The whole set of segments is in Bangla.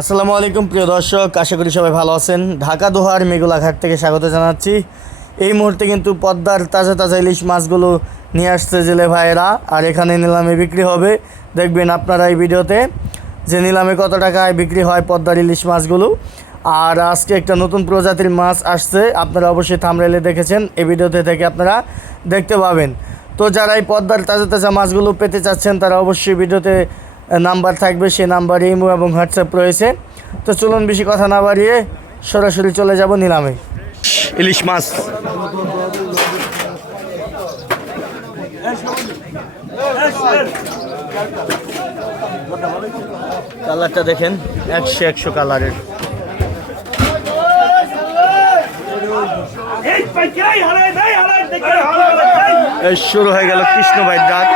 আসসালামু আলাইকুম, প্রিয় দর্শক। আশা করি সবাই ভালো আছেন। ঢাকা দোহার মেঘুলাঘাট থেকে স্বাগত জানাচ্ছি। এই মুহূর্তে কিন্তু পদ্মার তাজা তাজা ইলিশ মাছগুলো নিয়ে আসছে জেলে ভাইয়েরা। আর এখানে নিলামে বিক্রি হবে। দেখবেন আপনারা এই ভিডিওতে যে নিলামে কত টাকায় বিক্রি হয় পদ্মার ইলিশ মাছগুলো। আর আজকে একটা নতুন প্রজাতির মাছ আসছে। আপনারা অবশ্যই থামরেলে দেখেছেন। এই ভিডিওতে থেকে আপনারা দেখতে পাবেন। তো যারা এই পদ্মার তাজা তাজা মাছগুলো পেতে চাচ্ছেন, তারা অবশ্যই ভিডিওতে নাম্বার থাকবে, সেই নাম্বার ইমো এবং হোয়াটসঅ্যাপ রয়েছে। তো চলুন বেশি কথা না বাড়িয়ে সরাসরি চলে যাব নিলামে। ইলিশ মাছ। কালারটা দেখেন, একশো একশো কালারের। শুরু হয়ে গেল কৃষ্ণ ভাই ডাক।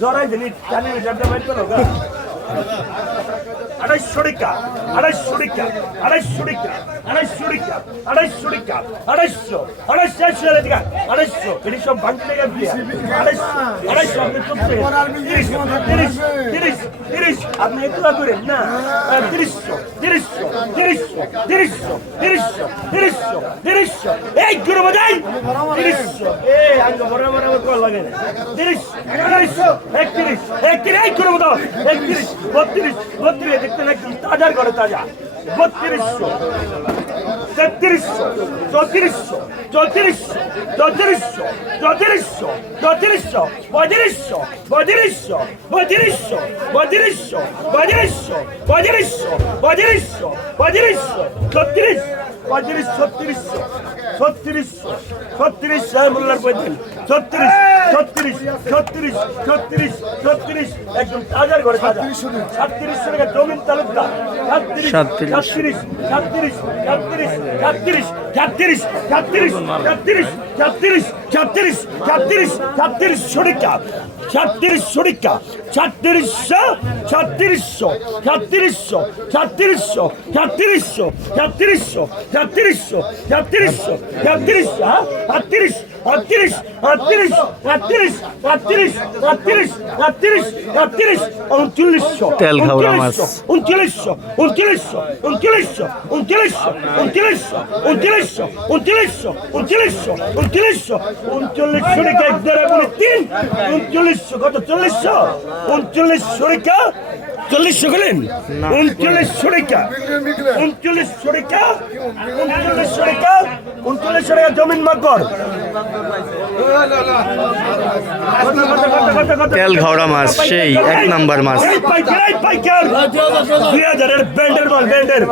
জরাই দিলি জানি জানতে বাইর করো আড়াইশো টাকা আড়াইশো টাকা আড়াইশো টাকা আড়াইশো টাকা আড়াইশো টাকা আড়াইশো আড়াইশো আড়াইশো আড়াইশো। এটি সব আড়াইশো আড়াইশো আপনি তিরিশ তিরিশ তিরিশ তিরিশ। আপনি করেন না। তিরিশশো তিরিশশো তিরিশশো তিরিশশো তিরিশশো তিরিশশো তিরিশশো। এই গুরু বাজাই তিরিশশো। এই আঙ্গ বড় বড় বড় লাগে না। তিরিশ তিরিশশো একত্রিশ একত্রিশ। এই গুরু বাজাও একত্রিশ বত্রিশ বত্রিশ। দেখতেন একদম তাজার করে তাজা। বত্রিশশো তেত্রিশশো চৌত্রিশশো চৌত্রিশশো চৌত্রিশশো চৌত্রিশশো চৌত্রিশশো পঁয়ত্রিশশো পঁয়ত্রিশশো পঁয়ত্রিশশো পঁয়ত্রিশশো পঁয়ত্রিশশো পঁয়ত্রিশশো পঁয়ত্রিশশো পঁয়ত্রিশশো ছত্রিশ পঁয়ত্রিশ ছত্রিশশো ছত্রিশ সাহেব মোল্লার পঁয়ত্রিশ ছত্রিশ ছত্রিশ ছত্রিশ ছত্রিশ ছত্রিশ একদম তাজার ঘরে তাজা সাতত্রিশশো টাকা জমিন তালুকদার সাতত্রিশ সাতত্রিশ। সাতত্রিশ সাতত্রিশ সাতত্রিশ সাতত্রিশ সাতত্রিশ সাতত্রিশ সাতত্রিশ সাতত্রিশ সাতত্রিশ সাতত্রিশ সাতত্রিশ সরিকা সাতত্রিশশো সাতত্রিশশো সাতত্রিশশো সাতত্রিশশো সাতত্রিশশো সাতত্রিশশো সাতত্রিশশো সাতত্রিশশো সাতত্রিশ আটত্রিশ আটত্রিশ আটত্রিশ আটত্রিশ আটত্রিশ আটত্রিশ আটত্রিশ আটত্রিশ উনচল্লিশশো তেল ঘাওড়া মাছ। উনচল্লিশশো উনচল্লিশশো উনচল্লিশশো উনচল্লিশশো উনচল্লিশশো উনচল্লিশশো উনচল্লিশশো উনচল্লিশশো উনচল্লিশশো উনচল্লিশশো রেখা এক দেড় তিন চল্লিশশো কত চল্লিশশো উনচল্লিশ সুরিকা চল্লিশশো গেলেন? উনচল্লিশশো রেখা উনচল্লিশশো রেখা উনচল্লিশশো রেখা উনচল্লিশশো রেখা জমিন মাকর তেল ঘাওড়া মাছ সেই এক নাম্বার মাছ। দুই হাজারের ব্যান্ডের মাল ব্যান্ডের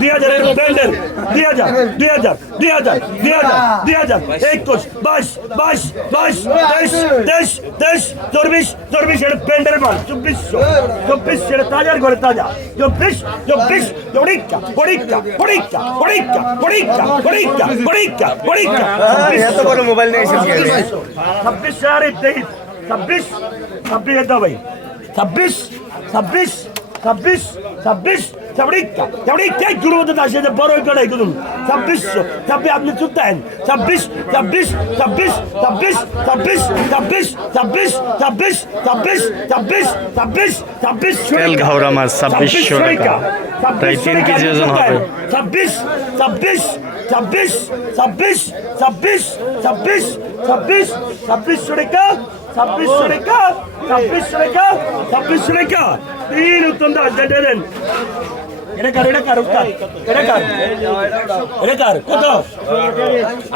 দুই হাজারের ব্যান্ডের দুই হাজার দুই হাজার দুই হাজার দুই হাজার দুই হাজার। একুশ বাইশ বাইশ বাইশ তেইশ তেইশ তেইশ চব্বিশ চব্বিশ ব্যান্ডের মাল চব্বিশশো চব্বিশ এটা তাজার ঘরে তাজা চব্বিশ চব্বিশ পরীক্ষা পরীক্ষা পরীক্ষা পরীক্ষা পরীক্ষা পরীক্ষা পরীক্ষা পরীক্ষা এত বড় মোবাইল নিয়ে এসেছি ছাব্বিশ সাড়ে তেইশ ছাব্বিশ ছাব্বিশ দাও ভাই ছাব্বিশ ছাব্বিশ ছাব্বিশ ছাব্বিশ চাবড়িকা চাবড়িকা গুরু মতো আসে যে বড় করে গুরুন ছাব্বিশশো ছাব্বিশ আপনি চুপ দেন ছাব্বিশ ছাব্বিশ ছাব্বিশ ছাব্বিশ ছাব্বিশ ছাব্বিশ ছাব্বিশ ছাব্বিশ ছাব্বিশ ছাব্বিশ ছাব্বিশ ছাব্বিশ তেল ঘাওড়া মাছ, 2600 টাকা। প্রায় তিন কেজি ওজন হবে। ছাব্বিশ ছাব্বিশ ছাব্বিশ ছাব্বিশ ছাব্বিশ ছাব্বিশ ছাব্বিশ ছাব্বিশশো টাকা ছাব্বিশশো টাকা ছাব্বিশশো টাকা ছাব্বিশশো টাকা তিন উত্তম দাস দেন এটা এটা কার এটা কার এটা কার কত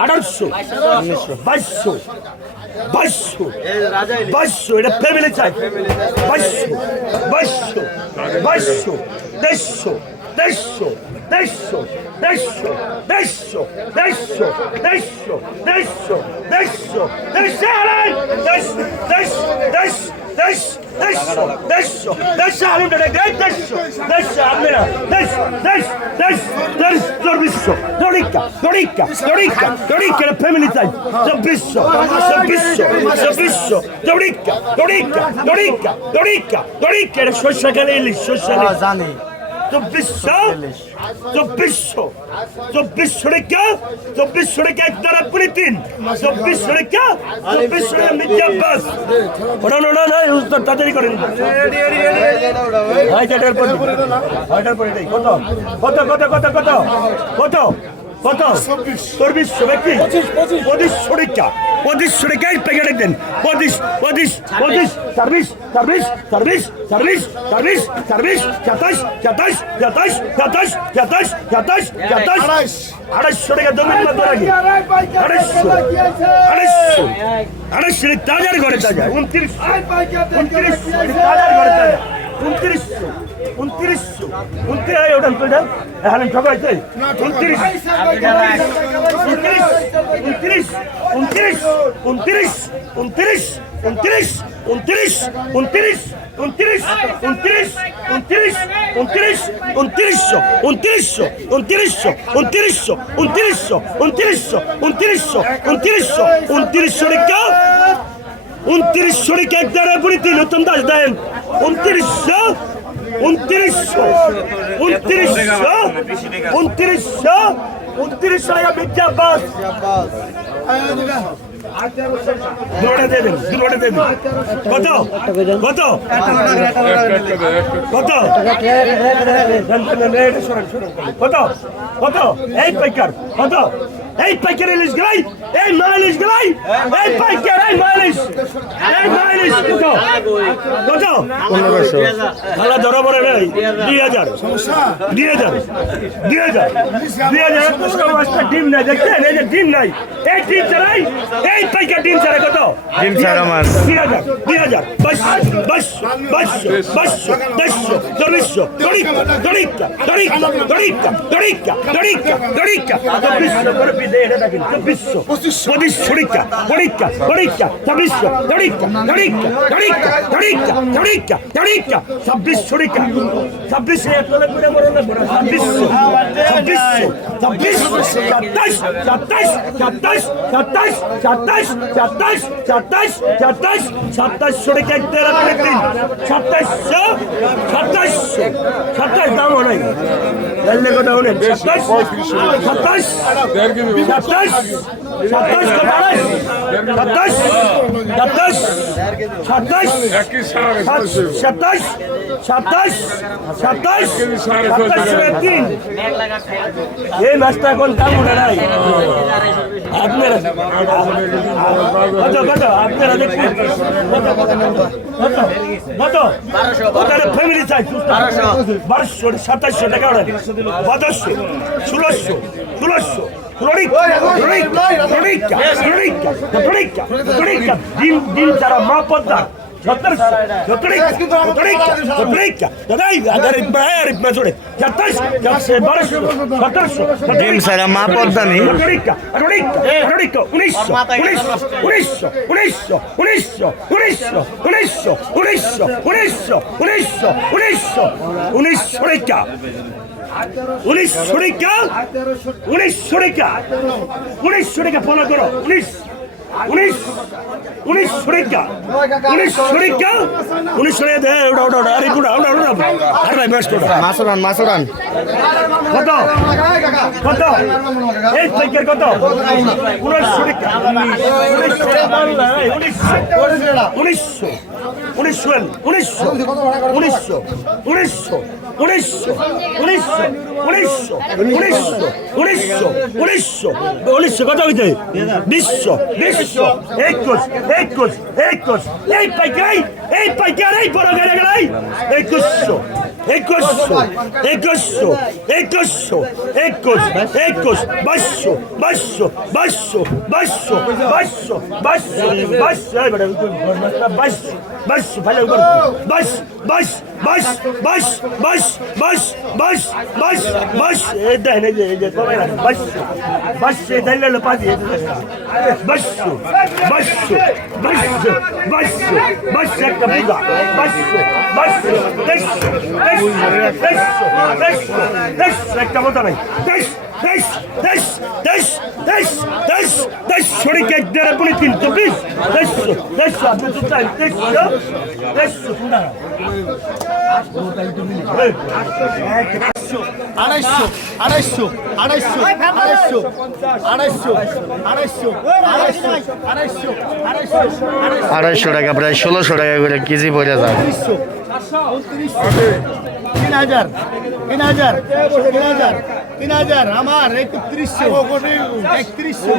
আঠারোশো বাইশশো বাইশশো বাইশশো এটা ফ্যামিলি চাই বাইশশো বাইশশো বাইশশো দেড়শো দেড়শো দেড়শো দেড়শো দেড়শো দেড়শো দেড়শো দেড়শো দেড়শো দেড়শ দেড়শ দেড়শ দেড়শ দেড়শো দেড়শো দেড়শো আলু দেড়শো দেড়শো আপনি না দেড়শ দেড়শ দেড়শ চব্বিশশো দড়িকা দড়িকা দড়িকা দড়িকা ফ্যামিলি চাই চব্বিশশো চব্বিশশো চব্বিশশো দড়িকা জানি। চব্বিশশো চব্বিশশো চব্বিশশো রেখা চব্বিশশো রেখা এক দ্বারা পুরি তিন চব্বিশশো রেখা চব্বিশশো রেখা মির্জা আব্বাস ওটা না না তাড়াতাড়ি করেন ভাই হাইটার পরে কত কত কত কত কত কত? চব্বিশশো ব্যক্তি পঁচিশশো রেখা পঁচিশশো এক প্যাকেট দেন পঁচিশ পঁচিশ পঁচিশ ছাব্বিশ ছাব্বিশ ছাব্বিশ ছাব্বিশ ছাব্বিশ ছাব্বিশ সাতাশ সাতাশ সাতাশ সাতাশ সাতাশ সাতাশ সাতাশ। আড়াইশো। টাকা জমির মতো রাখি আড়াইশো আড়াইশো আড়াইশো তাজার ঘরে তাজা উনত্রিশ। উনত্রিশ। তাজার ঘরে তাজা উনত্রিশশো উনত্রিশশো উনত্রিশ ওটা তো যা এখানে ঠকাইছে উনত্রিশ উনত্রিশ উনত্রিশ উনত্রিশ উনত্রিশ উনত্রিশ উনত্রিশ উনত্রিশ উনত্রিশ উনত্রিশ উনত্রিশ উনত্রিশ উনত্রিশশো উনত্রিশশো উনত্রিশশো উনত্রিশশো উনত্রিশশো উনত্রিশশো উনত্রিশশো উনত্রিশশো উনত্রিশশো রেখা উনত্রিশশো রেখা এক দ্বারা বুড়িতে নতুন দাস দেন উনত্রিশশো উনত্রিশশো উনত্রিশশো উনত্রিশশো উনত্রিশশো টাকা মির্জা আব্বাস দুটোটা দেবেন দুটোটা দেবেন কত? কত? কত? কত? কত? এই পাইকার, কত? এই পাইকার ইলিশ গলাই এই মালিশ গলাই এই পাইকার এই মালিশ এই মালিশ কত কত পনেরোশো খালা ধরা পড়ে নাই দুই হাজার দুই হাজার দুই হাজার দুই হাজার মাছটা ডিম নাই দেখছেন এই যে ডিম নাই এই ডিম ছাড়াই এই পাইকার ডিম ছাড়া কত ডিম ছাড়া মাছ। দুই হাজার দুই হাজার বাইশশো বাইশশো বাইশশো বাইশশো দেড়শো চল্লিশশো দড়িকা দড়িকা দড়িকা দড়িকা দড়িকা দড়িকা দড়িকা বিদে এটা দেখেন চব্বিশশো পঁচিশ পরীক্ষা পরীক্ষা পরীক্ষা ছাব্বিশশো পরীক্ষা পরীক্ষা পরীক্ষা পরীক্ষা পরীক্ষা পরীক্ষা ছাব্বিশ পরীক্ষা ছাব্বিশ ছাব্বিশশো ছাব্বিশশো ছাব্বিশ সাতাইশ সাতাইশ সাতাইশ সাতাইশ সাতাইশ সাতাইশ সাতাইশ সাতাইশ সাতাইশশো টাকা হলে। এই মাছটা এখন নাই। আপনারা আপনারা দেখুন। ফ্যামিলি চাই বারোশো। সাতাশশো টাকা বারোশো ষোলোশো ষোলোশো। ডিম ডিম তারা মা পদ্মা 14, 13, 14, 14, ডিম সারা মা পর্দা নেই উনিশশো টাকা উনিশশো টাকা ফলো করো উনিশ উনিশ উনিশশো রেখা উনিশশো রেখা উনিশশো রেখা দে ওটা ওটা ওটা আরে গুড়া ওটা ওটা আরে ভাই বেস্ট ওটা মাসুরান মাসুরান। কত? কত? এই সাইকেল কত? উনিশশো উনিশশো উনিশশো উনিশশো উনিশশো উনিশশো উনিশশো উনিশশো উনিশশো উনিশশো উনিশশো কত হইতে বিশ্ব বিশ্ব একুশ একুশ একুশ এই পাইকাই এই পাইকার এই বড় গাড়ি একুশশো একুশশো একুশশো একুশশো একুশ একুশ বাইশশো বাইশশো বাইশশো বাইশশো বাইশশো বাইশশো বাইশশো বাইশ বাইশ ভালো বাইশ বাইশ বাইশ বাইশ বাইশ বাইশ বাইশ বাইশ বাইশ এই দেন বাইশ বাইশ এই দেন লো পাঁচ বাইশশো বাইশশো বাইশশো বাইশশো বাইশ একটা বুঝা বাইশশো বাইশশো তেইশশো একটা কথা নাই শরীরকে দেড় আপনি তিন চব্বিশ আপনি আড়াইশো আড়াইশো আড়াইশো আড়াইশো আড়াইশো আড়াইশো আড়াইশো আড়াইশো আড়াইশো আড়াইশো টাকা প্রায় ষোলোশো টাকা করে কেজি পড়ে যায়। তিন হাজার তিন হাজার তিন হাজার। তিন হাজার, আমার তেত্রিশশো তেত্রিশশো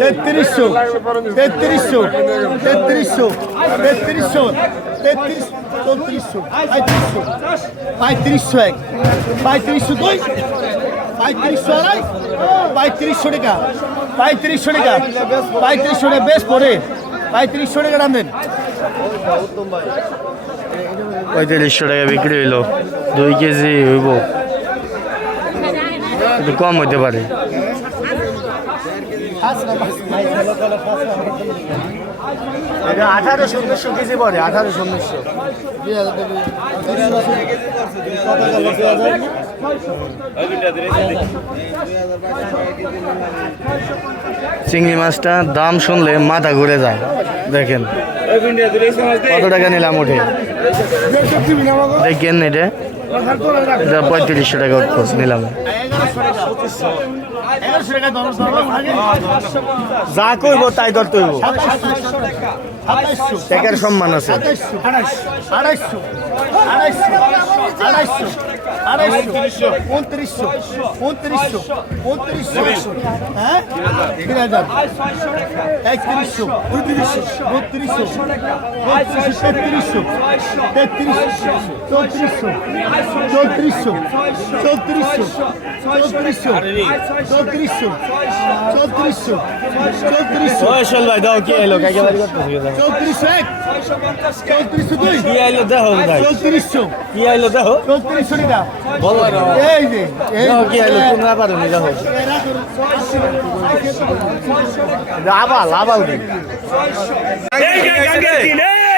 তেত্রিশশো তেত্রিশশো তেত্রিশশো, তেত্রিশ পঁয়ত্রিশশো পঁয়ত্রিশশো এক, পঁয়ত্রিশশো দুই, পঁয়ত্রিশশো আড়াই, পঁয়ত্রিশশো টাকা পঁয়ত্রিশশো টাকা পঁয়ত্রিশশো টাকা বেশ পরে, পঁয়ত্রিশশো টাকা দাম পঁয়ত্রিশশো টাকা বিক্রি হইল। দুই কেজি হইব। একটু কম হইতে পারে। আঠারো আঠারোশো উনিশশো কেজি পরে আঠারোশো উনিশশো। চিংড়ি মাছটা দাম শুনলে মাথা ঘুরে যায়, দেখেন। কত টাকা নিলাম উঠে দেখেন এটা। পঁয়ত্রিশশো টাকা উঠবো নিলাম। যা করব তাই হইব। সাতাইশশো টাকার সম্মান আছে। সাতাইশশো আড়াইশো আড়াইশো আড়াইশো আড়াইশো উনত্রিশশো উনত্রিশশো উনত্রিশশো হ্যাঁ? তিন হাজার একত্রিশশো উনত্রিশশো বত্রিশশো বত্রিশশো তেত্রিশশো তেত্রিশশো চৌত্রিশশো চৌত্রিশশো চৌত্রিশশো চৌত্রিশশো চৌত্রিশশো চৌত্রিশশো সোহেল ভাই দাও কি এলো? কাকে বাড়ি করতেছি চৌত্রিশশো এক। চৌত্রিশশো দুই। কি আইলো দেখো চৌত্রিশশো কি আইলো দেখো চৌত্রিশশো টাকা বলো এই যে কি আইলো? তুমি না পারো নি দেখো। আবাল আবাল দিন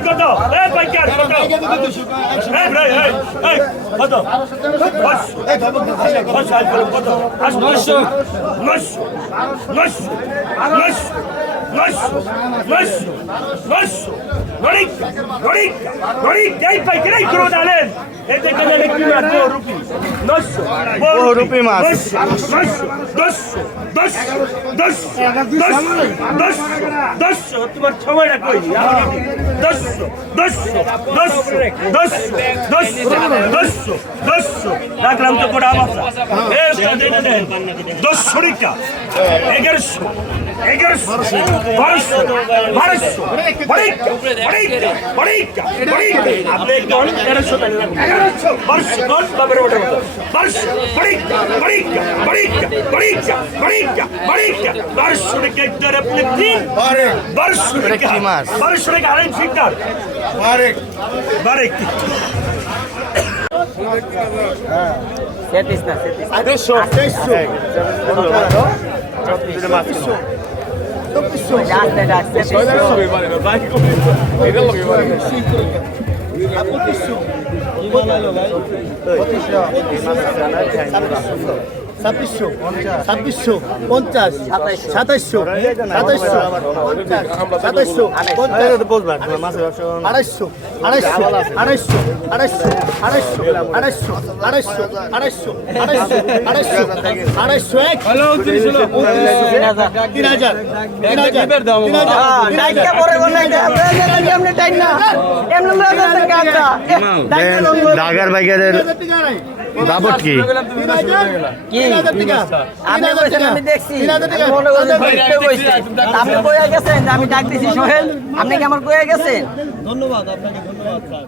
কত? কত? Norica, Norica, Norica, ei pai, tirei crudalen. E te cagare qui la tuo rupi. Dosso, buon rupi mas. Dosso, dosso, dosso, dosso, dosso, dosso, dosso, তোমার সময়টা কই? dosso, dosso, dosso, dosso, dosso, dosso, রাখলাম তো কোটা আমার। এ সাথে দেন। dosso রিকা। 1100 Setis na, setis. Adesso, adesso. Adesso. Adesso. Aconteceu. Aconteceu. Aconteceu. ছাব্বিশশো ছাব্বিশশো পঞ্চাশ সাতাইশশো সাতাইশশো পঞ্চাশ সাতাইশশো আড়াইশো আড়াইশো আড়াইশো আড়াইশো আড়াইশো আড়াইশো আড়াইশো আড়াইশো আড়াইশো আড়াইশো আড়াইশো এক তিন হাজার তিন হাজার তিন হাজার ঢাকার বাইকারের তিন হাজার দাবট কি? কি? তিন হাজার টাকা। আপনি কইছেন আমি দেখছি। তিন হাজার টাকা। আমি করছি ভিডিও কইছে। আপনি কইয়া গেছেন আমি ডাক দিছি সোহেল আপনি কি আমার কইয়া গেছেন? ধন্যবাদ আপনাকে ধন্যবাদ স্যার।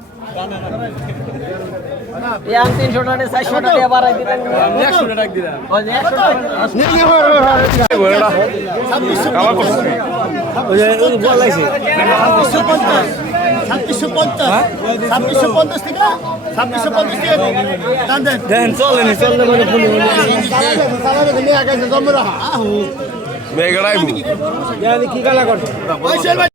তিনশো টাকা চারশো টাকা বাড়াই দিলেন একশো টাকা দিলাম। ছাব্বিশশো পঞ্চাশ। ছাব্বিশশো পঞ্চাশ। ছাব্বিশশো পঞ্চাশ টাকা ছাব্বিশশো পঞ্চাশ দাম দেন। চলেনি চললে করে ফুলি পয়সা